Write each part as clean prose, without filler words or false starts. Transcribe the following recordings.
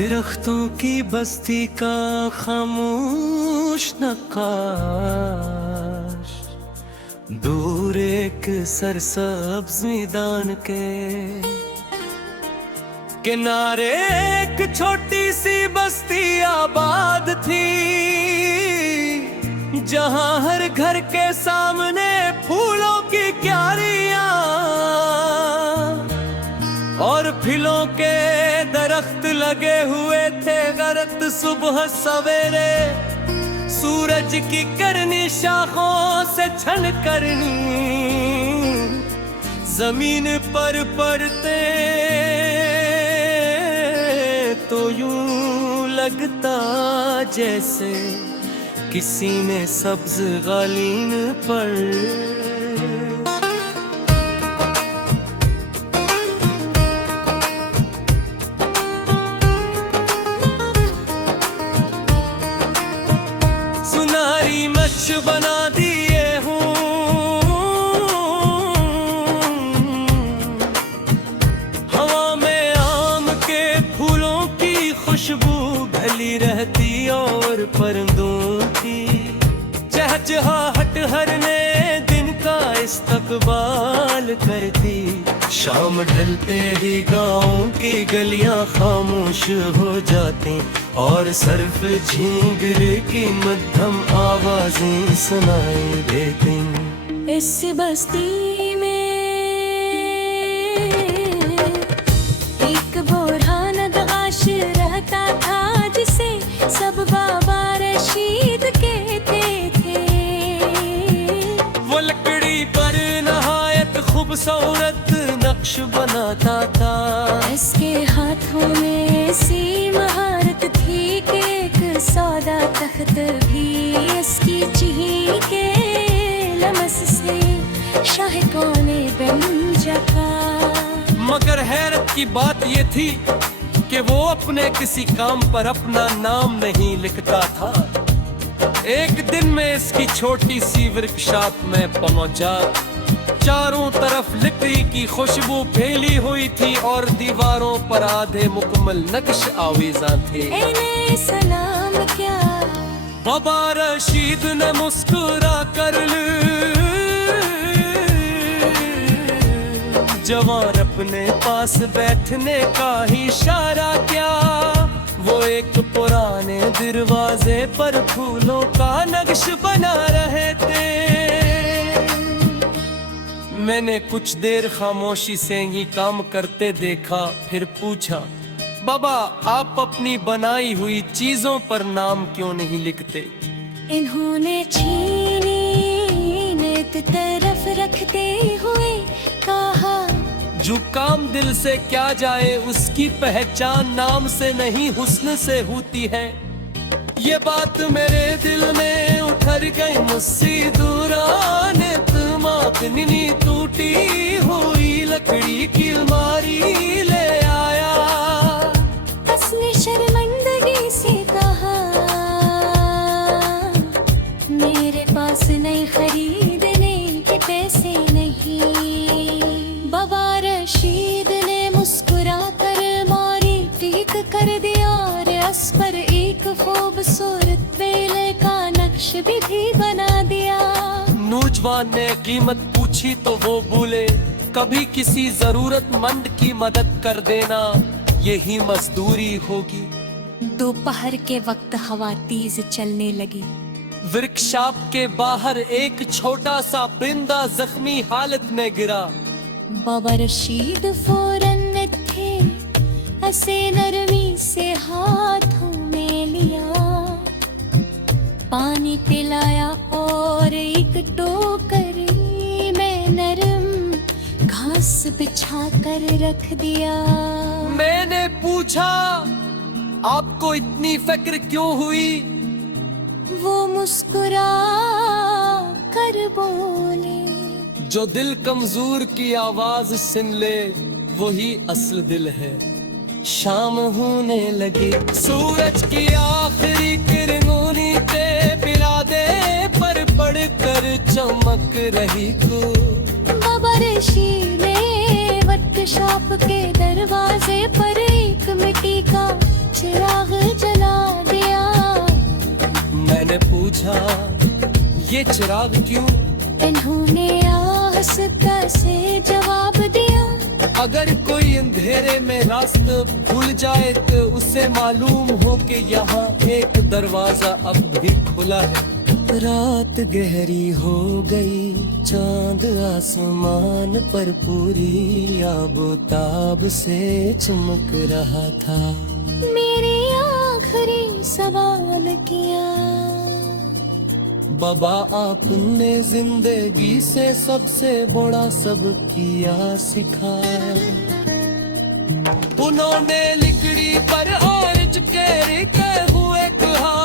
दरख्तों की बस्ती का खामोश नक्काश, दूर एक सरसब्ज मैदान के किनारे एक छोटी सी बस्ती आबाद थी, जहां हर घर के सामने फूलों की क्यारियां और फिलों के दरख्त लगे हुए थे। गरत सुबह सवेरे सूरज की करनी शाखों से छन करनी जमीन पर पड़ते तो यूं लगता जैसे किसी ने सब्ज गालीन पर सुनारी मच्छ बना दिए हूँ। हवा में आम के फूलों की खुशबू भली रहती और परिंदों की चहचहाहट हर नए दिन का इस्तकबाल करती। शाम ढलते ही गाँव की गलियां खामोश हो जाती और सिर्फ झींगर की मध्यम आवाजें सुनाई देती। इस बस्ती में एक बुरहान नगाश रहता था, जिसे सब बाबा रशीद कहते थे। वो लकड़ी पर नहायत खूबसूरत नक्श बनाता था। इसके हाथों में ऐसी महारत थी कि एक सौदा तख्त भी इसकी चिही के लमस से शाह कौने बन जाता। मगर हैरत की बात ये थी कि वो अपने किसी काम पर अपना नाम नहीं लिखता था। एक दिन में इसकी छोटी सी वर्कशॉप में पहुंचा। चारों तरफ लकड़ी की खुशबू फैली हुई थी और दीवारों पर आधे मुकम्मल नक्श आवीज़ां थे। इन्हें सलाम क्या बाबा रशीद ने मुस्कुरा कर जवान अपने पास बैठने का ही इशारा किया। वो एक पुराने दरवाजे पर फूलों का नक्श बना रहे थे। मैंने कुछ देर खामोशी से ही काम करते देखा, फिर पूछा, बाबा आप अपनी बनाई हुई चीजों पर नाम क्यों नहीं लिखते? इन्होंने छीनी नेत तरफ रखते हुए कहा, जो काम दिल से क्या जाए उसकी पहचान नाम से नहीं हुस्न से होती है। ये बात मेरे दिल में उतर गई मुझसे दूरान माकनी टूटी हुई लकड़ी की अलमारी ले आया। उसने शर्मिंदगी से कहा, मेरे पास नहीं खरीदने के पैसे नहीं। बाबा रशीद ने मुस्कुरा कर मारी टीक कर दिया और उस पर एक खूबसूरत बेले का नक्श भी बना दिया। नौजवान ने कीमत पूछी तो वो बोले, कभी किसी जरूरतमंद की मदद कर देना, यही मजदूरी होगी। दोपहर के वक्त हवा तेज चलने लगी। वर्कशॉप के बाहर एक छोटा सा परिंदा जख्मी हालत में गिरा। बाबा रशीद फौरन थे ऐसे नरमी से हाथों में लिया, पानी पिलाया और एक टोकरी में नरम घास बिछा कर रख दिया। मैंने पूछा, आपको इतनी फिक्र क्यों हुई? वो मुस्कुरा कर बोले, जो दिल कमजोर की आवाज सुन ले वही असल दिल है। शाम होने लगी, सूरज की आखिरी किरणों नीचे बिरादे पर पड़कर चमक रही को। बाबा रशीद ने वर्कशॉप के दरवाजे पर एक मिट्टी का चिल ये चिराग क्यों? इन्होंने आहिस्ता से जवाब दिया, अगर कोई अंधेरे में रास्ता भूल जाए तो उसे मालूम हो कि यहाँ एक दरवाजा अब भी खुला है। रात गहरी हो गई, चांद आसमान पर पूरी आबोताब से चमक रहा था। मेरे आखिरी सवाल किया, बाबा आपने जिंदगी से सबसे बड़ा सब किया सिखाया। उन्होंने लिकड़ी पर आरज के लिखे हुए कहा,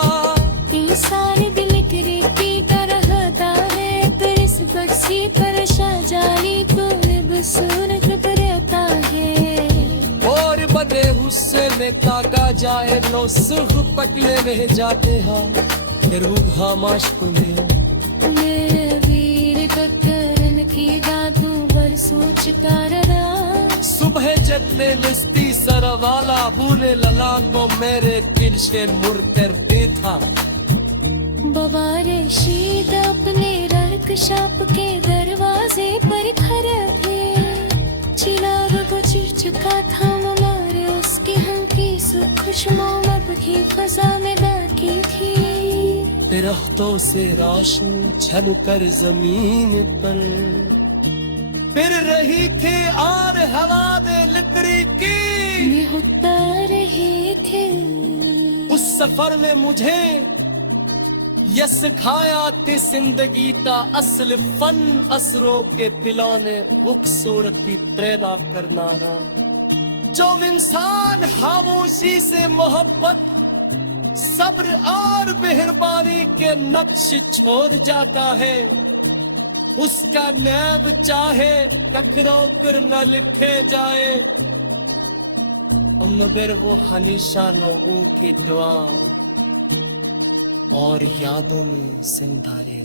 सारे दिल की तरह तारे तेरे बक्सी पर शाजानी तूने बसूरत रहता है। और बदे हुस्से काका जाए लो सुख पटले में जाते हैं रूहा माशकुले। मेरे वीर कतरन की जादू पर सोच कर सुबह जतने लिस्ती सरवाला भूले लला को मेरे किरशे मुर करते था। बाबा रशीद अपने वर्कशॉप के दरवाजे पर खड़े थे। चिराग गुजर चुका था, मगर उसकी हल्की सी खुशबू अब भी फजा में बाकी थी। दरख्तों से रोशनी छनकर जमीन पर फिर रही थी और हवा में लकड़ी की वे उतर रहे थे। उस सफर में मुझे ये सिखाया कि जिंदगी का असल फन असरों के पिलाने खूबसूरती पैदा करना रहा। जो इंसान खामोशी से मोहब्बत, सब्र और मेहरबानी के नक्श छोड़ जाता है, उसका नाम चाहे टकराव पर न लिखे जाए, मगर वो हमेशा लोगों की दुआ और यादों में जिंदा रहे।